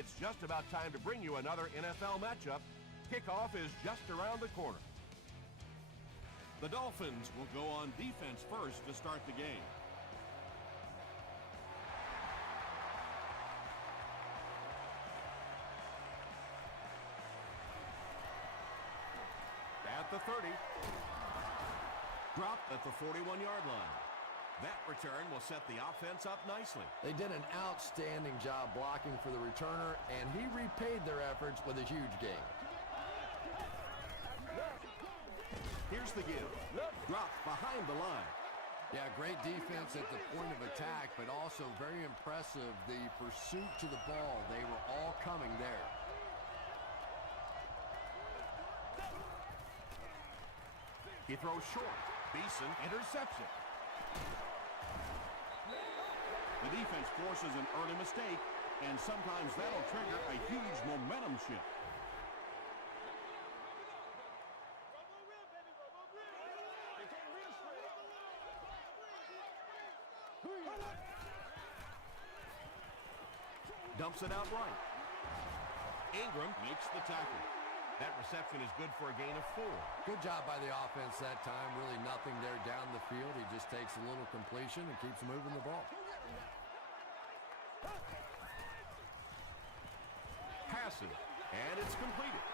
It's just about time to bring you another NFL matchup. Kickoff is just around the corner. The Dolphins will go on defense first to start the game. At the 30. Dropped at the 41-yard line. That return will set the offense up nicely. They did an outstanding job blocking for the returner, and he repaid their efforts with a huge gain. Here's the give. Dropped behind the line. Yeah, great defense at the point of attack, but also very impressive the pursuit to the ball. They were all coming there. He throws short. Beeson, interception. The defense forces an early mistake, and sometimes that'll trigger a huge momentum shift. Dumps it out right. Ingram makes the tackle. That reception is good for a gain of 4. Good job by the offense that time. Really nothing there down the field. He just takes a little completion and keeps moving the ball. Passing, and it's completed.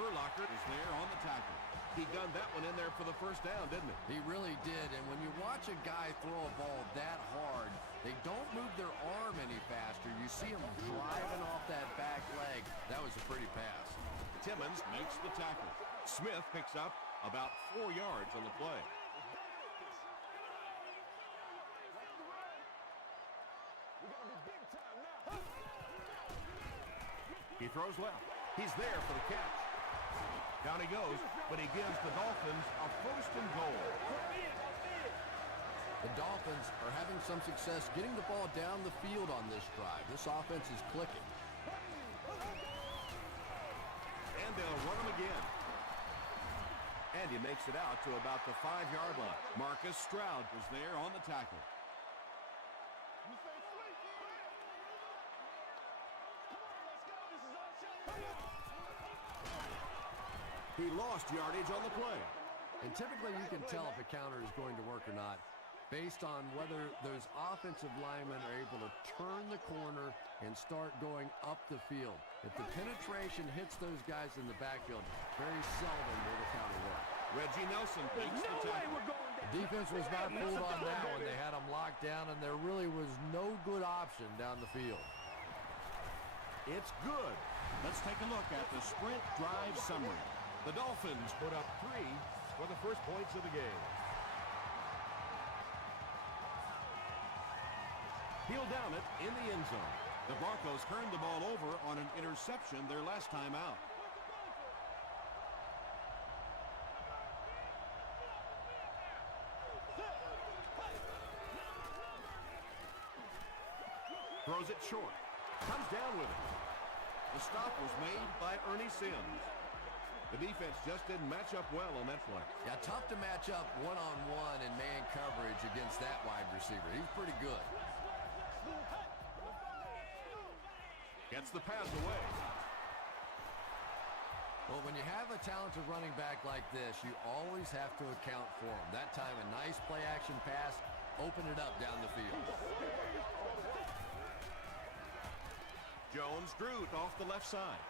Urlacher is there on the tackle. He gunned that one in there for the first down, didn't he? He really did, and when you watch a guy throw a ball that hard, they don't move their arm any faster. You see him driving off that back leg. That was a pretty pass. Timmons makes the tackle. Smith picks up about 4 yards on the play. He throws left. He's there for the catch. Down he goes, but he gives the Dolphins a 1st and goal. The Dolphins are having some success getting the ball down the field on this drive. This offense is clicking. And they'll run him again. And he makes it out to about the 5-yard line. Marcus Stroud was there on the tackle. He lost yardage on the play. And typically you can tell if a counter is going to work or not based on whether those offensive linemen are able to turn the corner and start going up the field. If the penetration hits those guys in the backfield, very seldom will the counter work. Reggie Nelson makes the tackle. Defense was not fooled on that one. They had them locked down, and there really was no good option down the field. It's good. Let's take a look at the sprint drive summary. The Dolphins put up 3 for the first points of the game. He'll down it in the end zone. The Broncos turned the ball over on an interception their last time out. Throws it short. Comes down with it. The stop was made by Ernie Sims. The defense just didn't match up well on that play. Yeah, tough to match up one-on-one in man coverage against that wide receiver. He's pretty good. Gets the pass away. Well, when you have a talented running back like this, you always have to account for him. That time, a nice play-action pass opened it up down the field. Jones drew it off the left side.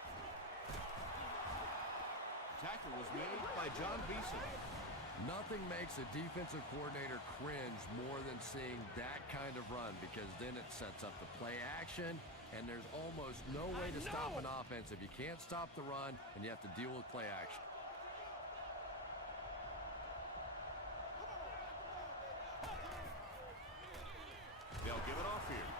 Tackle was made By John Beeson. Nothing makes a defensive coordinator cringe more than seeing that kind of run, because then it sets up the play action, and there's almost no way to stop an offense if you can't stop the run and you have to deal with play action. They'll give it off here.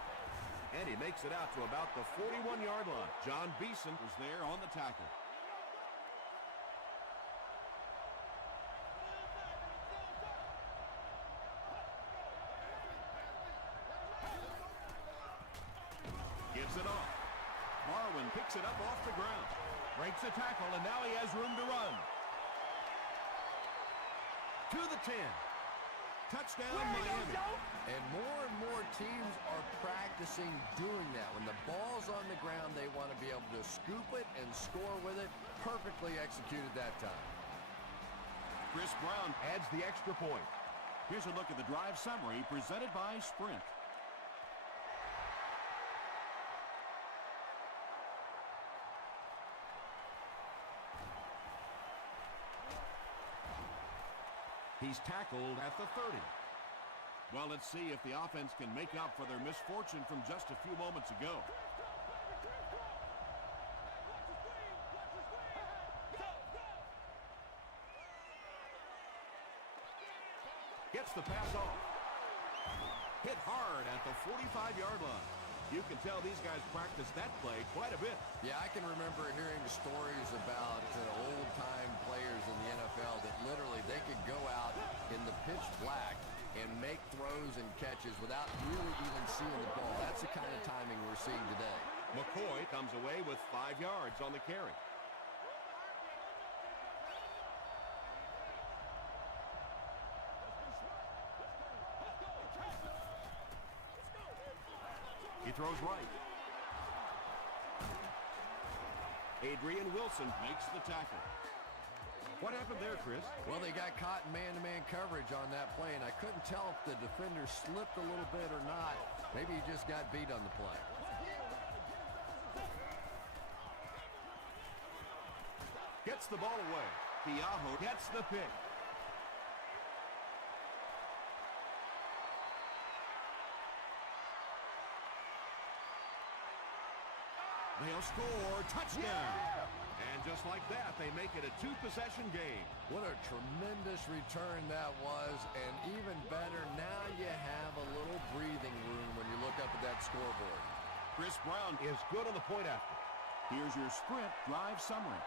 And he makes it out to about the 41-yard line. John Beeson was there on the tackle. Gives it off. Marwin picks it up off the ground. Breaks a tackle, and now he has room to run. To the 10. Touchdown, Miami. And more teams are practicing doing that. When the ball's on the ground, they want to be able to scoop it and score with it. Perfectly executed that time. Chris Brown Adds the extra point. Here's a look at the drive summary presented by Sprint. He's tackled at the 30. Well, let's see if the offense can make up for their misfortune from just a few moments ago. Gets the pass off. Hit hard at the 45-yard line. You can tell these guys practice that play quite a bit. Yeah, I can remember hearing stories about old-time players in the NFL that literally they could go out in the pitch black and make throws and catches without really even seeing the ball. That's the kind of timing we're seeing today. McCoy comes away with 5 yards on the carry. He throws right. Adrian Wilson Makes the tackle. What happened there, Chris? Well, they got caught in man-to-man coverage on that play, and I couldn't tell if the defender slipped a little bit or not. Maybe he just got beat on the play. Gets the ball away. Keaho gets the pick. They'll score. Touchdown. Yeah! And just like that, they make it a 2-possession game. What a tremendous return that was, and even better, now you have a little breathing room when you look up at that scoreboard. Chris Brown Is good on the point after. Here's your Sprint drive summary.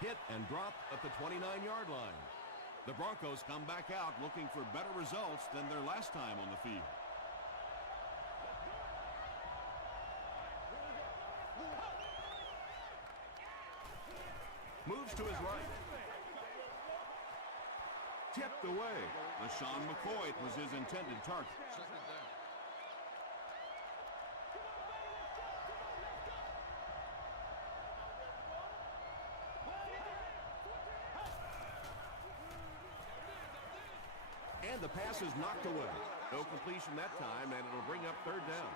Hit and drop at the 29-yard line. The Broncos come back out looking for better results than their last time on the field. Moves to his right. Tipped away. LaShawn McCoy was his intended target. And the pass is knocked away. No completion that time, and it'll bring up 3rd down.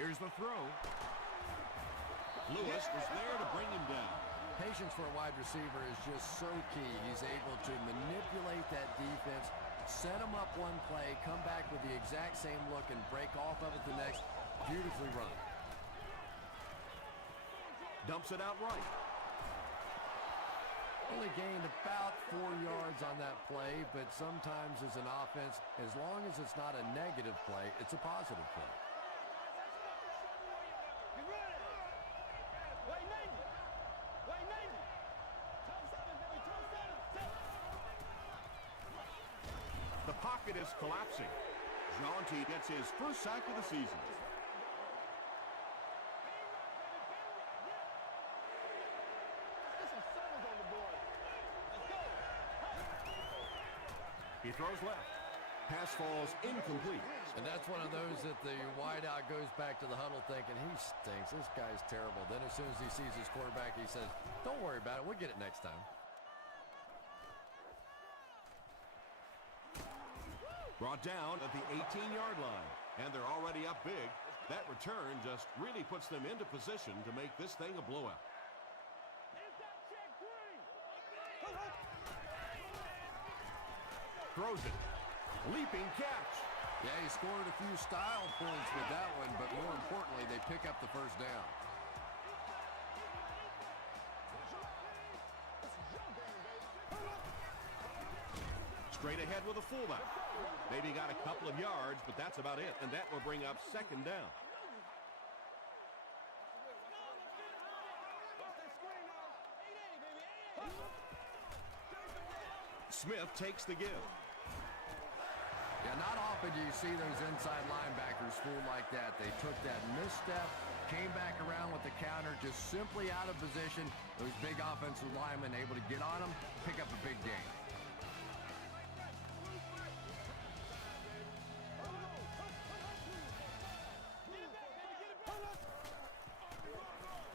Here's the throw. Lewis was there to bring him down. Patience for a wide receiver is just so key. He's able to manipulate that defense, set them up one play, come back with the exact same look, and break off of it the next. Beautifully run. Dumps it out right. Only gained about 4 yards on that play, but sometimes as an offense, as long as it's not a negative play, it's a positive play. The pocket is collapsing. Jaunty gets his first sack of the season. He throws left. Pass falls incomplete. And that's one of those that the wideout goes back to the huddle thinking, he stinks, this guy's terrible. Then as soon as he sees his quarterback, he says, don't worry about it, we'll get it next time. Brought down at the 18-yard line. And they're already up big. That return just really puts them into position to make this thing a blowout. Throws it. Leaping catch. Yeah, he scored a few style points with that one, but more importantly, they pick up the first down. Straight ahead with a fullback. Maybe got a couple of yards, but that's about it. And that will bring up 2nd down. Smith takes the give. Yeah, not often do you see those inside linebackers fooled like that. They took that misstep, came back around with the counter, just simply out of position. Those big offensive linemen able to get on them, pick up a big gain.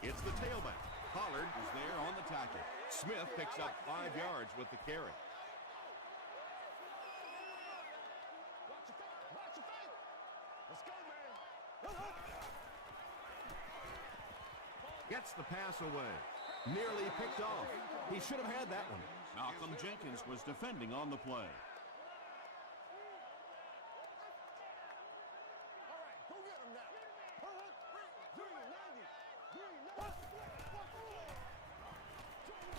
It's the tailback. Pollard is there on the tackle. Smith picks up 5 yards with the carry. Gets the pass away. Nearly picked off. He should have had that one. Malcolm Jenkins was defending on the play.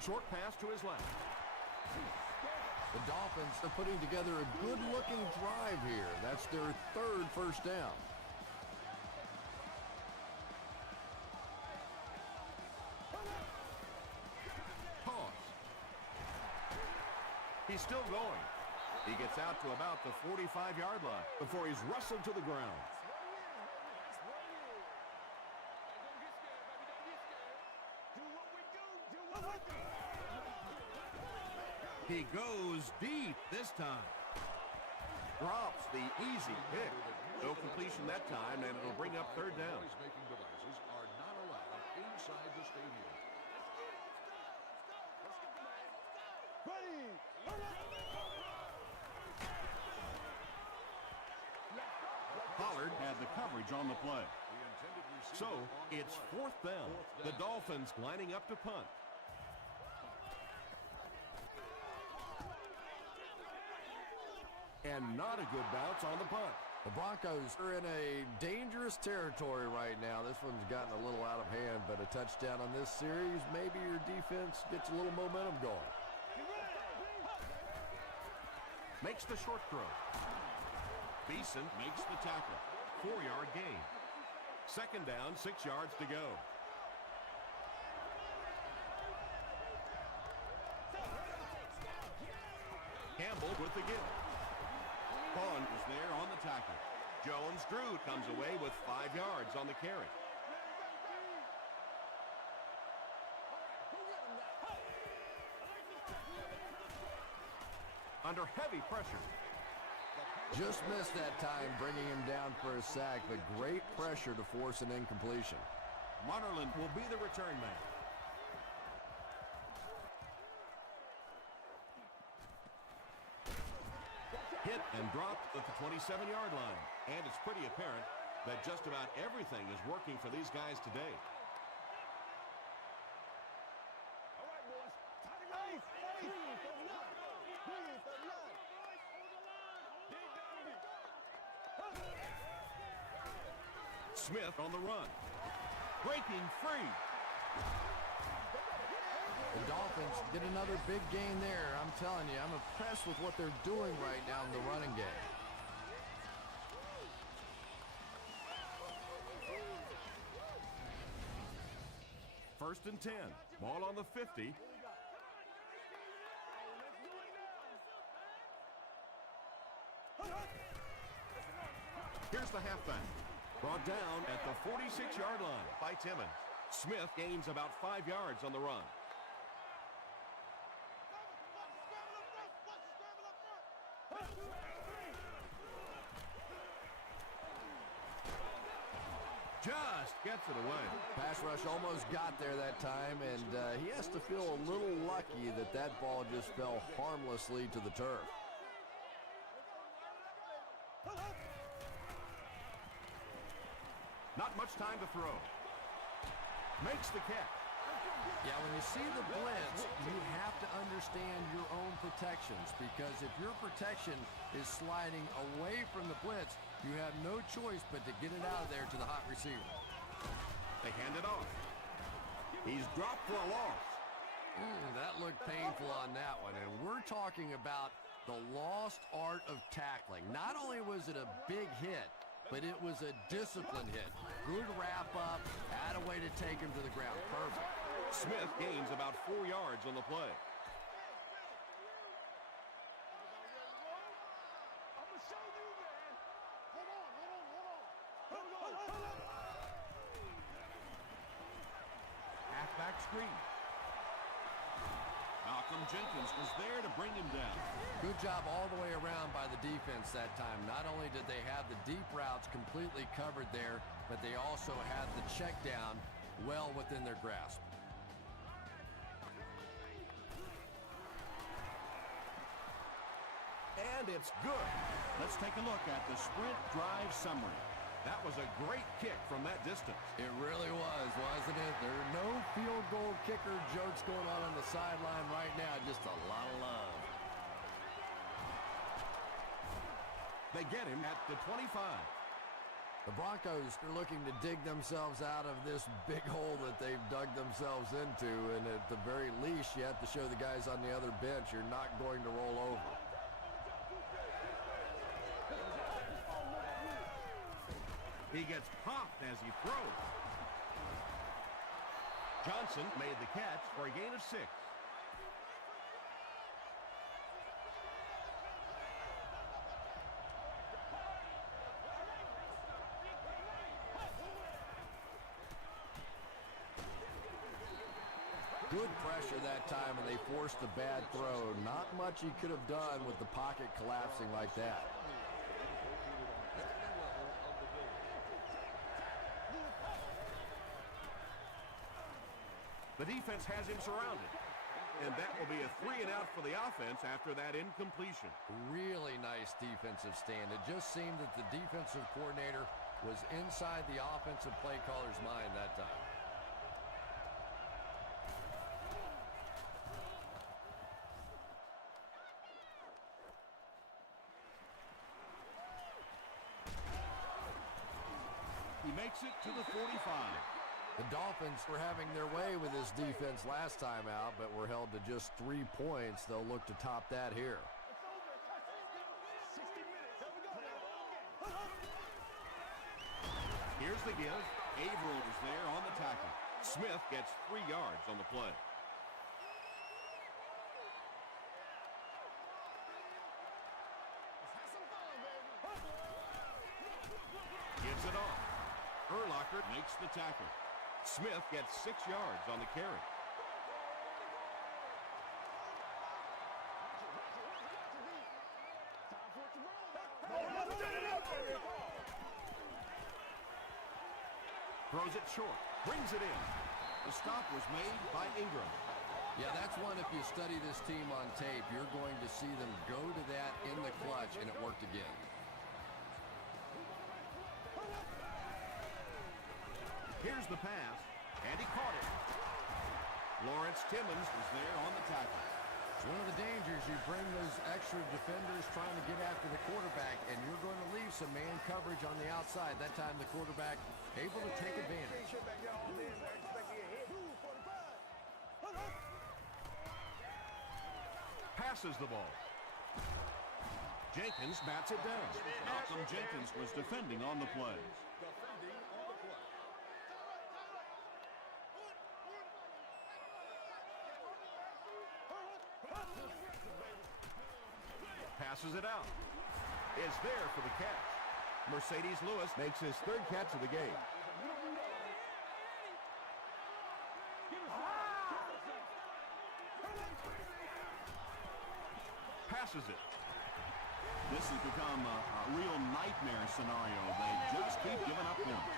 Short pass to his left. The Dolphins are putting together a good-looking drive here. That's their 3rd first down. Pause. He's still going. He gets out to about the 45-yard line before he's wrestled to the ground. He goes deep this time. Drops the easy pick. No completion that time, and it'll bring up 3rd down. Noise-making devices are not allowed inside the stadium. Pollard had the coverage on the play. So, it's 4th down. The Dolphins lining up to punt. And not a good bounce on the punt. The Broncos are in a dangerous territory right now. This one's gotten a little out of hand, but a touchdown on this series, maybe your defense gets a little momentum going. Makes the short throw. Beeson Makes the tackle. 4-yard gain. 2nd down, 6 yards to go. Campbell with the give. Bond is there on the tackle. Jones-Drew comes away with 5 yards on the carry. Under heavy pressure. Just missed that time, bringing him down for a sack, but great pressure to force an incompletion. Munnerlyn will be the return man. Hit and dropped at the 27-yard line. And it's pretty apparent that just about everything is working for these guys today. Smith on the run. Breaking free. The Dolphins get another big gain there. I'm telling you, I'm impressed with what they're doing right now in the running game. First and 10. Ball on the 50. Here's the halfback. Brought down at the 46-yard line by Timmons. Smith gains about 5 yards on the run. Just gets it away. Pass rush almost got there that time, and he has to feel a little lucky that that ball just fell harmlessly to the turf. Not much time to throw. Makes the catch. Yeah, when you see the blitz, you have to understand your own protections, because if your protection is sliding away from the blitz, you have no choice but to get it out of there to the hot receiver. They hand it off. He's dropped for a loss. That looked painful on that one, and we're talking about the lost art of tackling. Not only was it a big hit, but it was a disciplined hit. Good wrap up, had a way to take him to the ground. Perfect. Smith gains about 4 yards on the play. halfback screen. Malcolm Jenkins was there to bring him down. Good job all the way around by the defense that time. Not only did they have the deep routes completely covered there, but they also had the check down well within their grasp. And it's good. Let's take a look at the sprint drive summary. That was a great kick from that distance. It really was, wasn't it? There are no field goal kicker jokes going on the sideline right now. Just a lot of love. They get him at the 25. The Broncos are looking to dig themselves out of this big hole that they've dug themselves into, and at the very least, you have to show the guys on the other bench you're not going to roll over. He gets popped as he throws. Johnson made the catch for a gain of 6. Good pressure that time, and they forced a bad throw. Not much he could have done with the pocket collapsing like that. The defense has him surrounded. And that will be a 3-and-out for the offense after that incompletion. Really nice defensive stand. It just seemed that the defensive coordinator was inside the offensive play caller's mind that time. He makes it to the 45. The Dolphins were having their way with this defense last time out, but were held to just 3 points. They'll look to top that here. Here's the give. Averill is there on the tackle. Smith gets 3 yards on the play. Gives it off. Urlacher makes the tackle. Smith gets 6 yards on the carry. Throws it short. Brings it in. The stop was made by Ingram. Yeah, that's one, if you study this team on tape, you're going to see them go to that in the clutch, and it worked again. Here's the pass, and he caught it. Lawrence Timmons was there on the tackle. It's one of the dangers. You bring those extra defenders trying to get after the quarterback, and you're going to leave some man coverage on the outside. That time the quarterback able to take advantage. Passes the ball. Jenkins bats it down. Malcolm Jenkins was defending on the play. Passes it out. It's there for the catch. Mercedes Lewis makes his 3rd catch of the game. Passes it. This has become a real nightmare scenario. They just keep giving up points.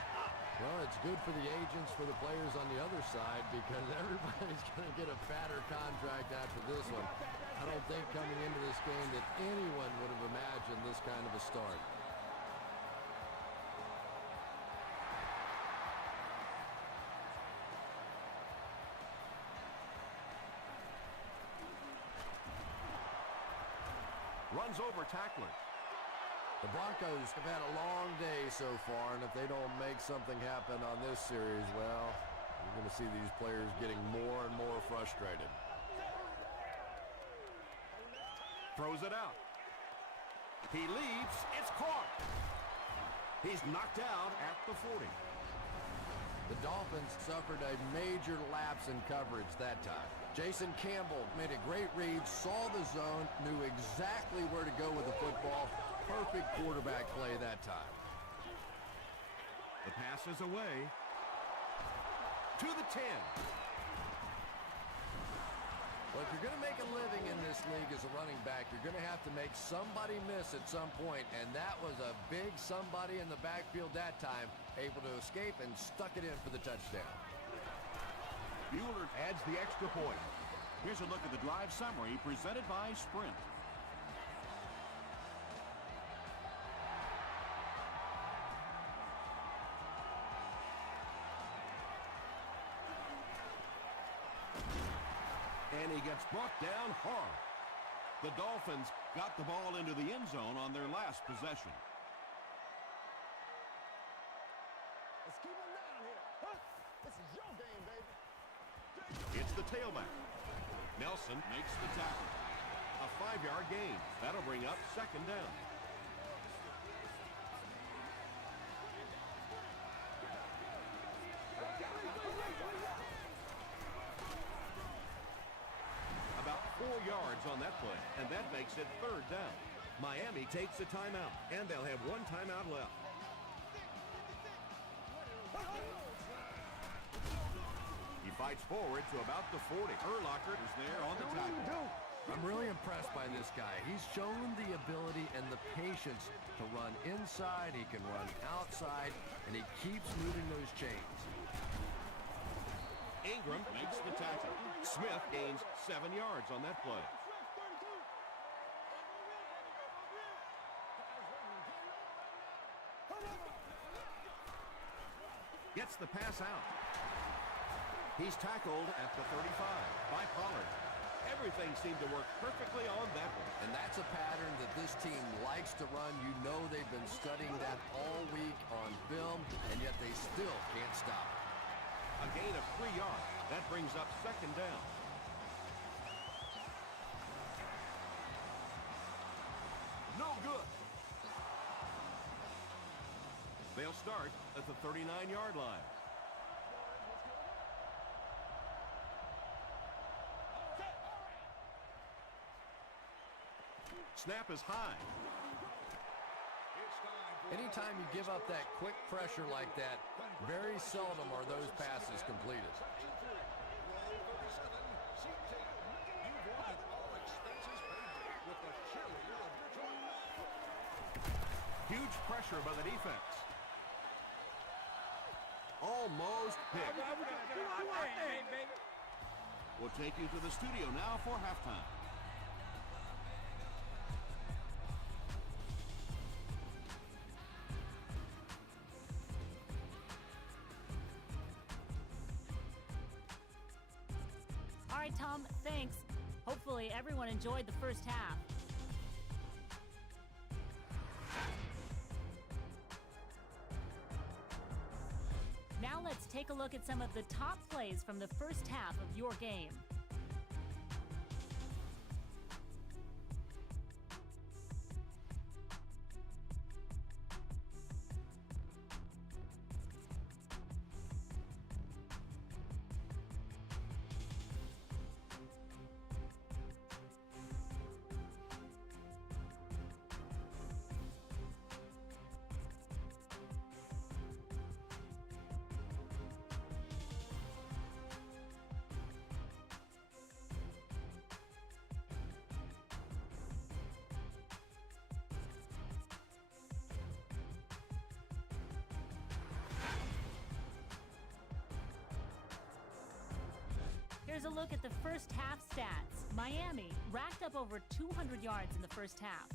Well, it's good for the agents, for the players on the other side, because everybody's going to get a fatter contract after this one. I don't think coming into this game that anyone would have imagined this kind of a start. Runs over tackler. The Broncos have had a long day so far, and if they don't make something happen on this series, well, you're going to see these players getting more and more frustrated. Throws it out. He leaps. It's caught. He's knocked out at the 40. The Dolphins suffered a major lapse in coverage that time. Jason Campbell made a great read, saw the zone, knew exactly where to go with the football. Perfect quarterback play that time. The pass is away. To the 10. Well, if you're going to make a living in this league as a running back, you're going to have to make somebody miss at some point, and that was a big somebody in the backfield that time, able to escape and stuck it in for the touchdown. Bueller adds the extra point. Here's a look at the drive summary presented by Sprint. And he gets brought down hard. The Dolphins got the ball into the end zone on their last possession. Let's keep him down here. Huh? This is your game, baby. It's the tailback. Nelson makes the tackle. A 5-yard gain. That'll bring up second down. About 4 yards on that play, and that makes it third down. Miami takes a timeout, and they'll have one timeout left. He fights forward to about the 40. Urlacher is there on the tackle. I'm really impressed by this guy. He's shown the ability and the patience to run inside. He can run outside, and he keeps moving those chains. Ingram makes the tackle. Smith gains 7 yards on that play. Gets the pass out. He's tackled at the 35 by Pollard. Everything seemed to work perfectly on that one. And that's a pattern that this team likes to run. You know they've been studying that all week on film, and yet they still can't stop it. A gain of 3 yards. That brings up second down. No good. They'll start at the 39-yard line. Snap is high. Anytime you give up that quick pressure like that, very seldom are those passes completed. Huge pressure by the defense. Almost picked. We'll take you to the studio now for halftime. All right, Tom, thanks. Hopefully everyone enjoyed the first half. Now let's take a look at some of the top plays from the first half of your game. Here's a look at the first half stats. Miami racked up over 200 yards in the first half.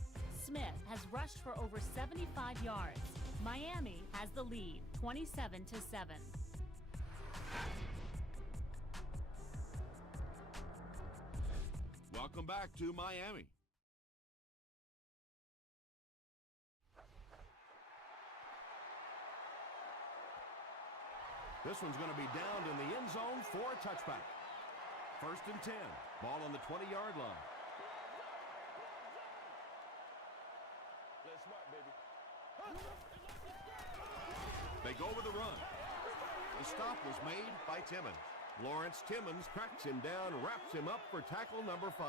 Smith has rushed for over 75 yards. Miami has the lead, 27-7. Welcome back to Miami. This one's going to be downed in the end zone for a touchback. First and 10. Ball on the 20-yard line. Play smart, baby. They go with the run. The stop was made by Timmons. Lawrence Timmons tracks him down, wraps him up for tackle number 5.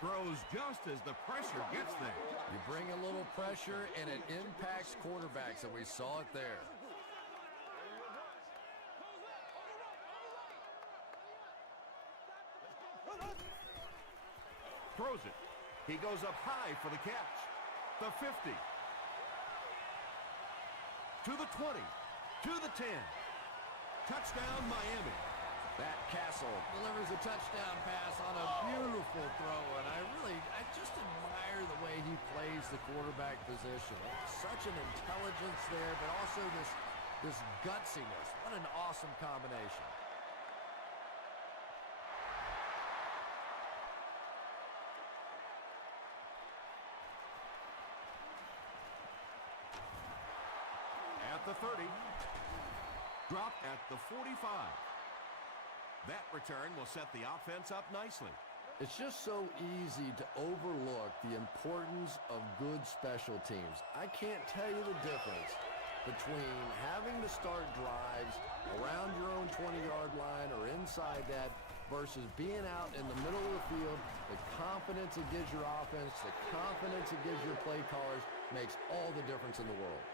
Throws just as the pressure gets there. You bring a little pressure, and it impacts quarterbacks, and we saw it there. Throws it. He goes up high for the catch. The 50. To the 20. To the 10. Touchdown, Miami. That Castle delivers a touchdown pass on a beautiful throw, and I just admire the way he plays the quarterback position. Such an intelligence there, but also this gutsiness. What an awesome combination. At the 30. Dropped at the 45. That return will set the offense up nicely. It's just so easy to overlook the importance of good special teams. I can't tell you the difference between having to start drives around your own 20-yard line or inside that versus being out in the middle of the field. The confidence it gives your offense, the confidence it gives your play callers makes all the difference in the world.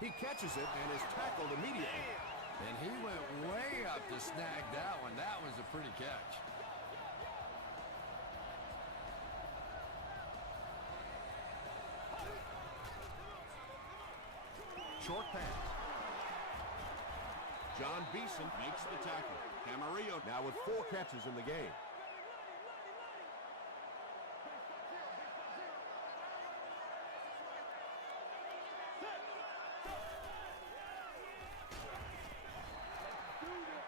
He catches it and is tackled immediately. And he went way up to snag that one. That was a pretty catch. Short pass. John Beeson Makes the tackle. Camarillo now with 4 catches in the game.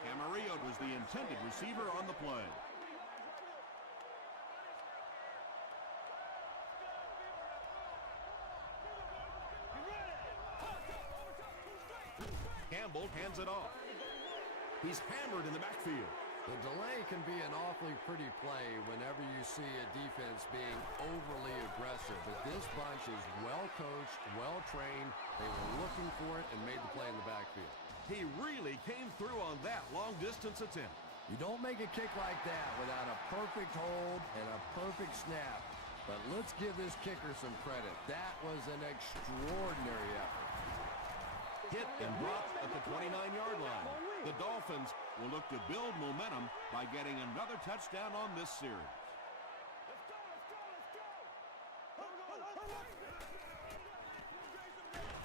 Camarillo was the intended receiver on the play. Campbell hands it off. He's hammered in the backfield. The delay can be an awfully pretty play whenever you see a defense being overly aggressive. But this bunch is well-coached, well-trained. They were looking for it and made the play in the backfield. He really came through on that long-distance attempt. You don't make a kick like that without a perfect hold and a perfect snap. But let's give this kicker some credit. That was an extraordinary effort. Hit and dropped at the 29-yard line. The Dolphins will look to build momentum by getting another touchdown on this series.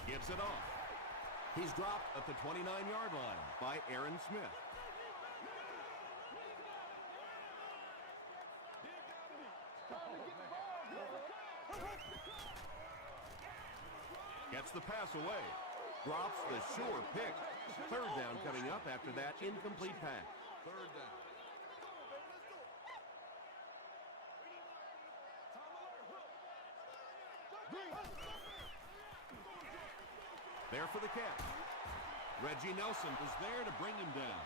Gives it off. He's dropped at the 29-yard line by Aaron Smith. Gets the pass away. Drops the sure pick. Third down coming up after that incomplete pass. Third down. There for the catch. Reggie Nelson Was there to bring him down.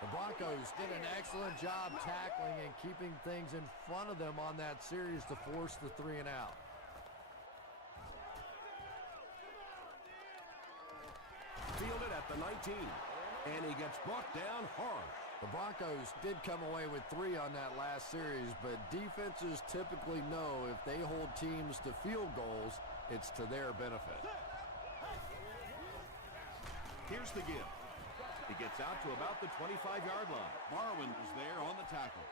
The Broncos did an excellent job tackling and keeping things in front of them on that series to force the 3 and out. fielded at the 19. And he gets brought down hard. The Broncos did come away with 3 on that last series, but defenses typically know if they hold teams to field goals, it's to their benefit. Here's the give. He gets out to about the 25-yard line. Barwin was there on the tackle.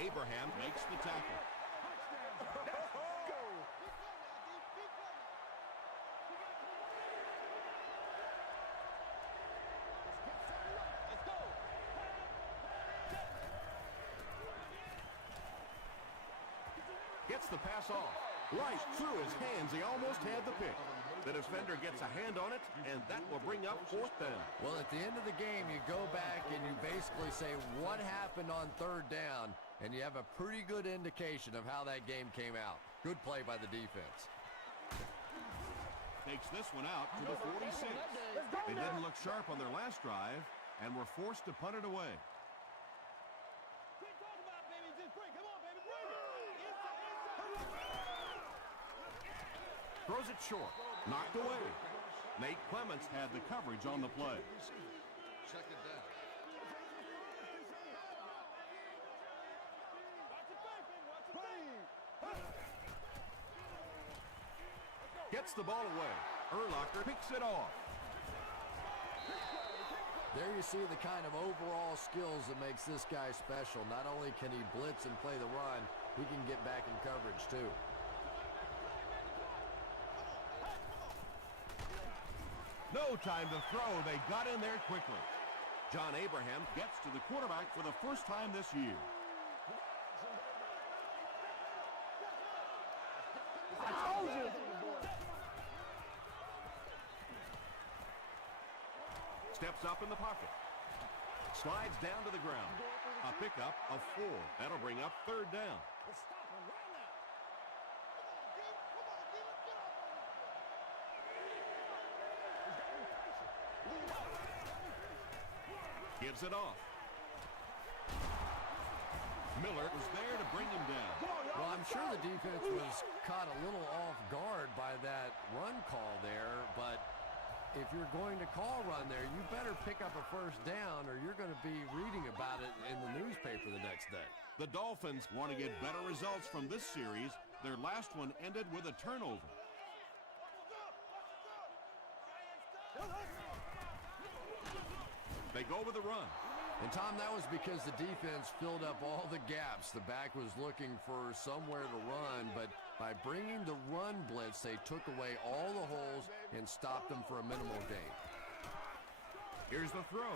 Abraham Makes the tackle. gets the pass off. Right through his hands. He almost had the pick. The defender gets a hand on it, and that will bring up 4th down. Well, at the end of the game, you go back and you basically say what happened on 3rd down, and you have a pretty good indication of how that game came out. Good play by the defense. takes this one out to the 46. They didn't look sharp on their last drive and were forced to punt it away. Throws it short. Knocked away. Nate Clements had the coverage on the play. Second down. Gets the ball away. Urlacher picks it off. There you see the kind of overall skills that makes this guy special. Not only can he blitz and play the run, he can get back in coverage too. No time to throw. They got in there quickly. John Abraham Gets to the quarterback for the first time this year. I told you. steps up in the pocket. Slides down to the ground. A pickup of 4. That'll bring up third down. Gives it off. Miller was there to bring him down. Well, I'm sure the defense was caught a little off guard by that run call there, but if you're going to call run there, you better pick up a first down or you're going to be reading about it in the newspaper the next day. The Dolphins want to get better results from this series. Their last one ended with a turnover. They go with a run. And, Tom, that was because the defense filled up all the gaps. The back was looking for somewhere to run, but by bringing the run blitz, they took away all the holes and stopped them for a minimal gain. Here's the throw.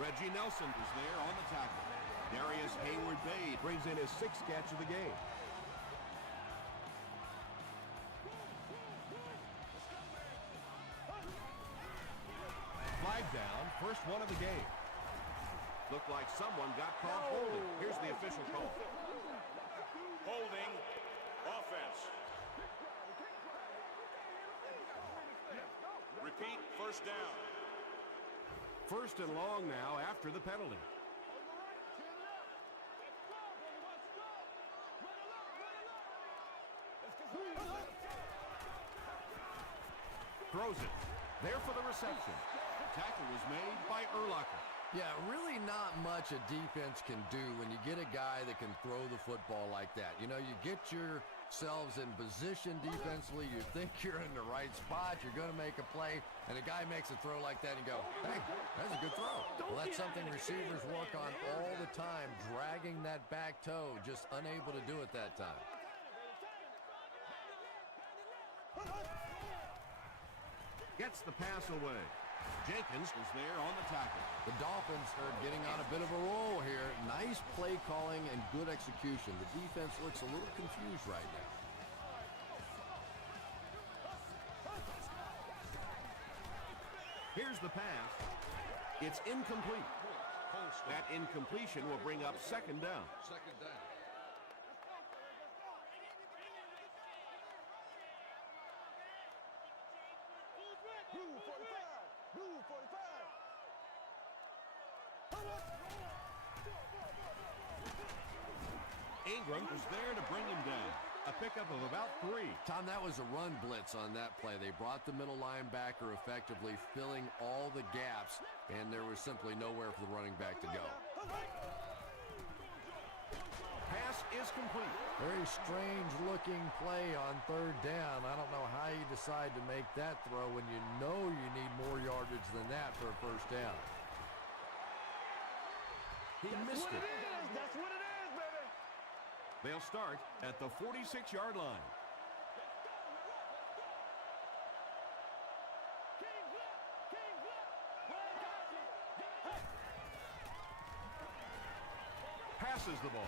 Reggie Nelson is there on the tackle. Darius Hayward-Bay brings in his 6th catch of the game. Flag down, first one of the game. Looked like someone got caught holding. Here's the official call. Holding offense. Repeat, first down. First and long now after the penalty. Throws it. There for the reception. Tackle was made by Urlacher. Yeah, really not much a defense can do when you get a guy that can throw the football like that. You know, you get yourselves in position defensively, you think you're in the right spot, you're going to make a play, and a guy makes a throw like that and you go, hey, that's a good throw. Well, that's something receivers work on all the time, dragging that back toe, just unable to do it that time. Gets the pass away. Jenkins was there on the tackle. The Dolphins are getting on a bit of a roll here. Nice play calling and good execution. The defense looks a little confused right now. Here's the pass. It's incomplete. That incompletion will bring up second down. Second down. Ingram was there to bring him down. A pickup of about 3. Tom, that was a run blitz on that play. They brought the middle linebacker effectively filling all the gaps, and there was simply nowhere for the running back to go. Pass is complete. Very strange-looking play on third down. I don't know how you decide to make that throw when you know you need more yardage than that for a first down. He missed it. That's what it is, baby. They'll start at the 46-yard line. Passes the ball.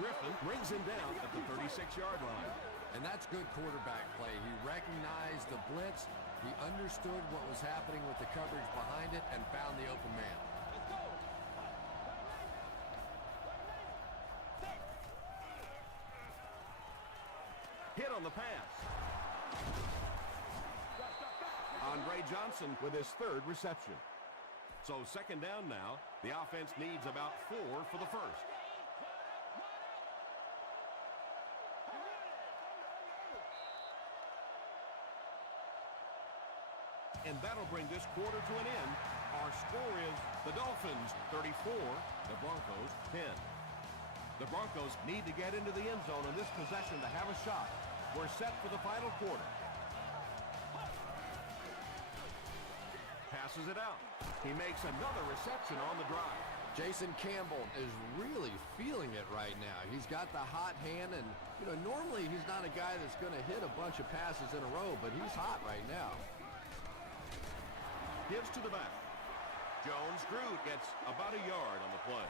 Griffin brings him down at the 36-yard line. And that's good quarterback play. He recognized the blitz. He understood what was happening with the coverage behind it and found the open man. Hit on the pass. Andre Johnson with his third reception. So second down now. The offense needs about 4 for the first. And that'll bring this quarter to an end. Our score is the Dolphins 34, the Broncos 10. The Broncos need to get into the end zone in this possession to have a shot. We're set for the final quarter. Passes it out. He makes another reception on the drive. Jason Campbell is really feeling it right now. He's got the hot hand, and normally he's not a guy that's going to hit a bunch of passes in a row, but he's hot right now. Gives to the back. Jones-Drew gets about a yard on the play.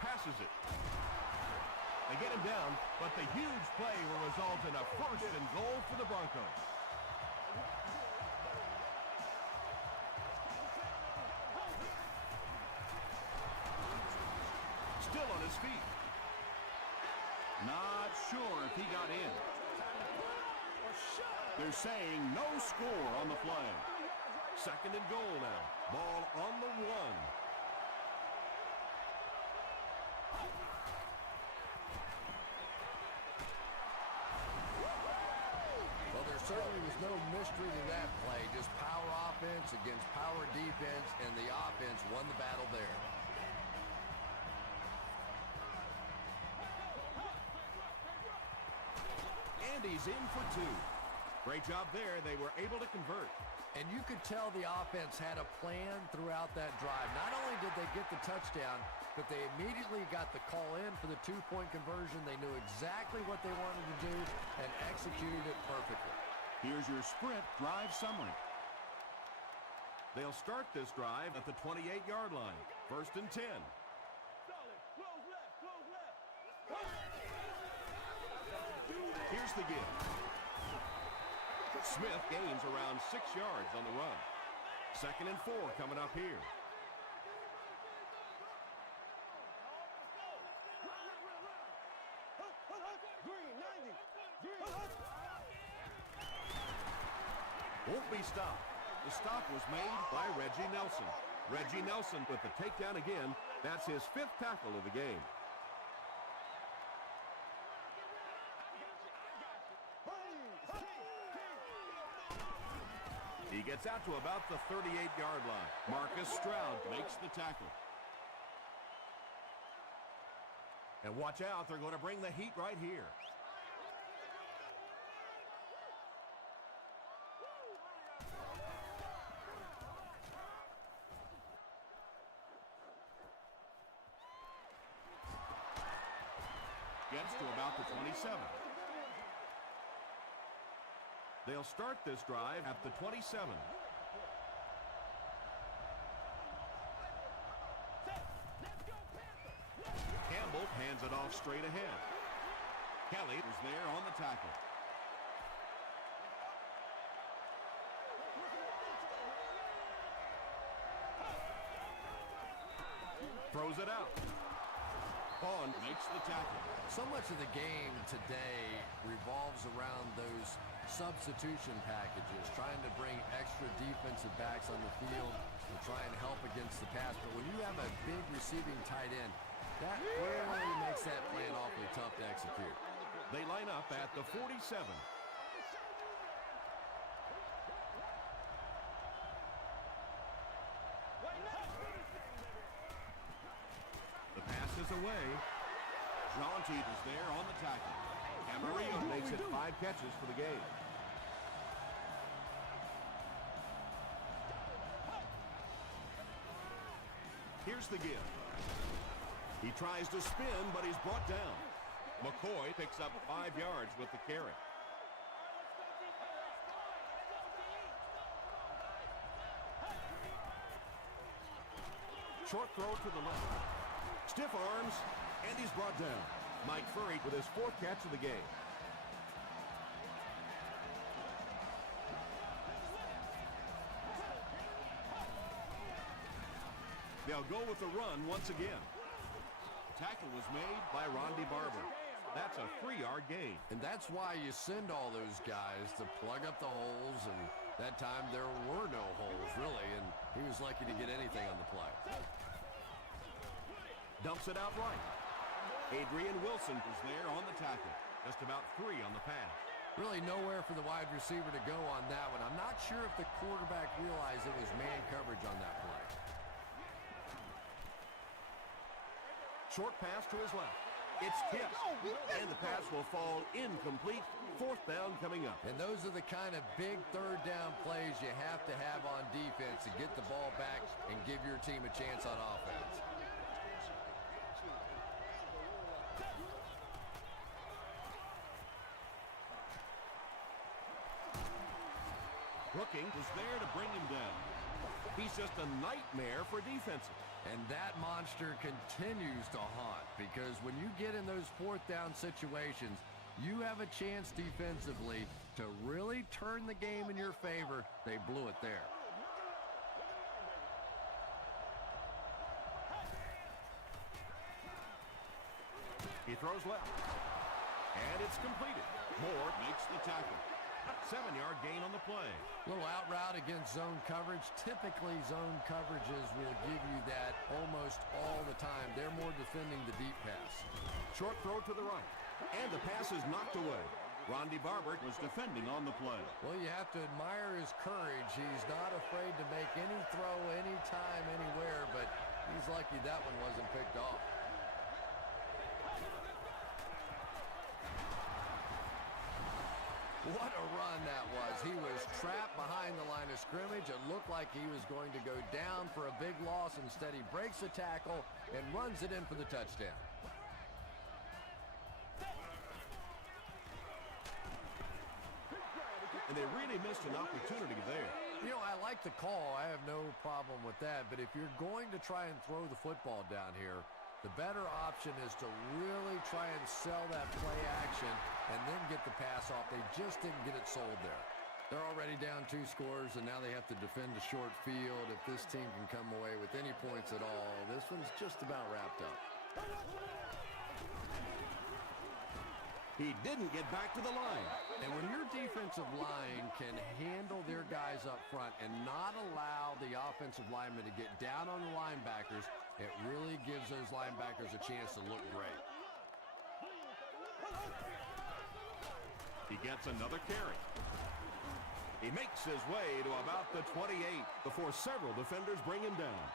Passes it. They get him down, but the huge play will result in a first and goal for the Broncos. Still on his feet. Not sure if he got in. They're saying no score on the play. Second and goal now. Ball on the 1. Well, there certainly was no mystery to that play. Just power offense against power defense, and the offense won the battle there. And he's in for 2. Great job there. They were able to convert. And you could tell the offense had a plan throughout that drive. Not only did they get the touchdown, but they immediately got the call in for the 2-point conversion. They knew exactly what they wanted to do and executed it perfectly. Here's your sprint drive summary. They'll start this drive at the 28-yard line. First and 10. Here's the give. Smith gains around 6 yards on the run. Second and 4 coming up here. Won't be stopped. The stop was made by Reggie Nelson. Reggie Nelson with the takedown again. That's his 5th tackle of the game. He gets out to about the 38-yard line. Marcus Stroud makes the tackle. And watch out, they're going to bring the heat right here. Gets to about the 27. They'll start this drive at the 27. Campbell hands it off straight ahead. Kelly is there on the tackle. Throws it out. Bond Makes the tackle. So much of the game today revolves around those substitution packages, trying to bring extra defensive backs on the field and try and help against the pass. But when you have a big receiving tight end, that really makes that plan awfully tough to execute. They line up at the 47. The pass is away. Jaunty is there on the tackle. Camarillo makes it 5 catches for the game. Here's the give. He tries to spin, but he's brought down. McCoy picks up 5 yards with the carry. Short throw to the left. Stiff arms, and he's brought down. Mike Furry with his 4th catch of the game. They'll go with the run once again. Tackle was made by Ronde Barber. That's a 3-yard gain. And that's why you send all those guys to plug up the holes, and that time there were no holes, really, and he was lucky to get anything on the play. Dumps it out right. Adrian Wilson is there on the tackle. Just about 3 on the pass. Really nowhere for the wide receiver to go on that one. I'm not sure if the quarterback realized it was man coverage on that play. Short pass to his left. It's tipped, and the pass will fall incomplete. 4th down coming up. And those are the kind of big 3rd down plays you have to have on defense to get the ball back and give your team a chance on offense. Brooking was there to bring him down. He's just a nightmare for defenses. And that monster continues to haunt, because when you get in those 4th down situations, you have a chance defensively to really turn the game in your favor. They blew it there. He throws left. And it's completed. Moore makes the tackle. 7-yard gain on the play. Little out route against zone coverage. Typically, zone coverages will give you that almost all the time. They're more defending the deep pass. Short throw to the right. And the pass is knocked away. Ronde Barber was defending on the play. Well, you have to admire his courage. He's not afraid to make any throw, anytime, anywhere, but he's lucky that one wasn't picked off. What a run that was. He was trapped behind the line of scrimmage. It looked like he was going to go down for a big loss. Instead, he breaks the tackle and runs it in for the touchdown. And they really missed an opportunity there. You know, I like the call. I have no problem with that. But if you're going to try and throw the football down here, the better option is to really try and sell that play action and then get the pass off. They just didn't get it sold there. They're already down 2 scores, and now they have to defend a short field. If this team can come away with any points at all, this one's just about wrapped up. He didn't get back to the line. And when your defensive line can handle their guys up front and not allow the offensive linemen to get down on the linebackers, it really gives those linebackers a chance to look great. He gets another carry. He makes his way to about the 28 before several defenders bring him down.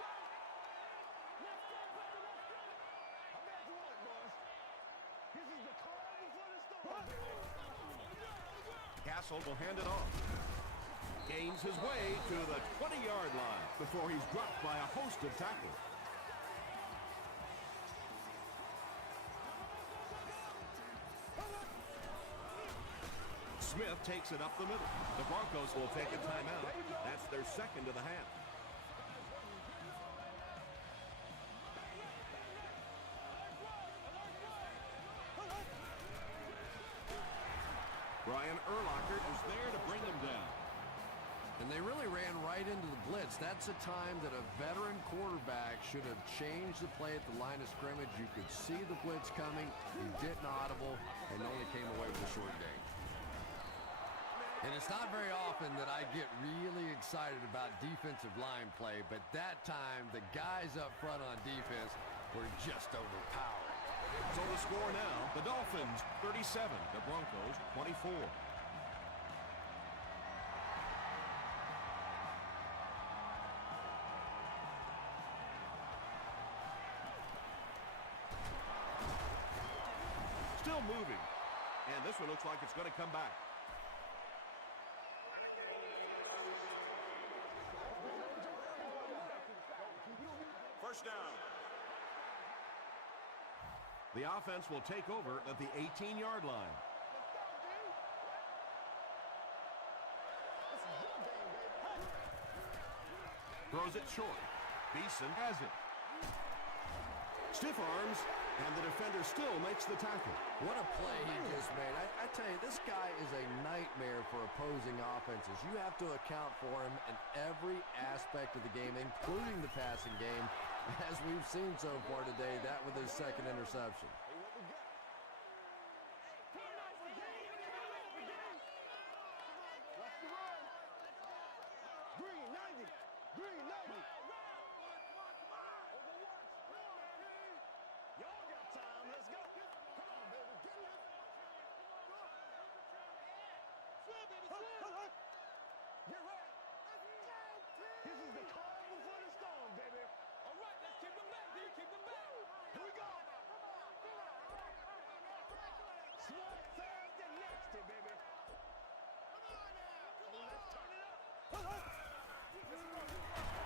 Castle will hand it off. Gains his way to the 20-yard line before he's dropped by a host of tackles. Smith takes it up the middle. The Broncos will take a timeout. That's their second of the half. Brian Urlacher is there to bring them down. And they really ran right into the blitz. That's a time that a veteran quarterback should have changed the play at the line of scrimmage. You could see the blitz coming. He didn't audible and only came away with a short gain. And it's not very often that I get really excited about defensive line play, but that time the guys up front on defense were just overpowered. So the score now, the Dolphins 37, the Broncos 24. Still moving. And this one looks like it's going to come back. First down. The offense will take over at the 18-yard line. Throws it short. Beeson has it. Stiff arms, and the defender still makes the tackle. What a play he just made. I tell you, this guy is a nightmare for opposing offenses. You have to account for him in every aspect of the game, including the passing game. As we've seen so far today, that with his second interception.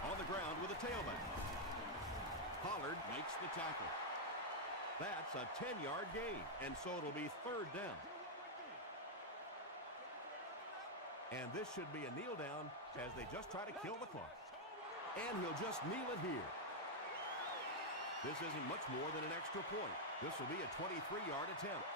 On the ground with a tailback. Pollard makes the tackle. That's a 10-yard gain, and so it'll be third down. And this should be a kneel down as they just try to kill the clock. And he'll just kneel it here. This isn't much more than an extra point. This will be a 23-yard attempt.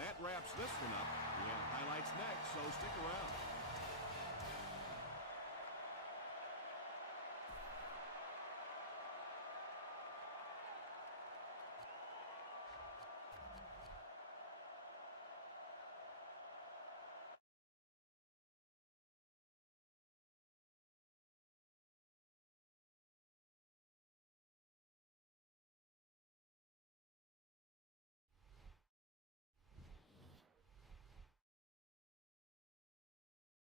That wraps this one up.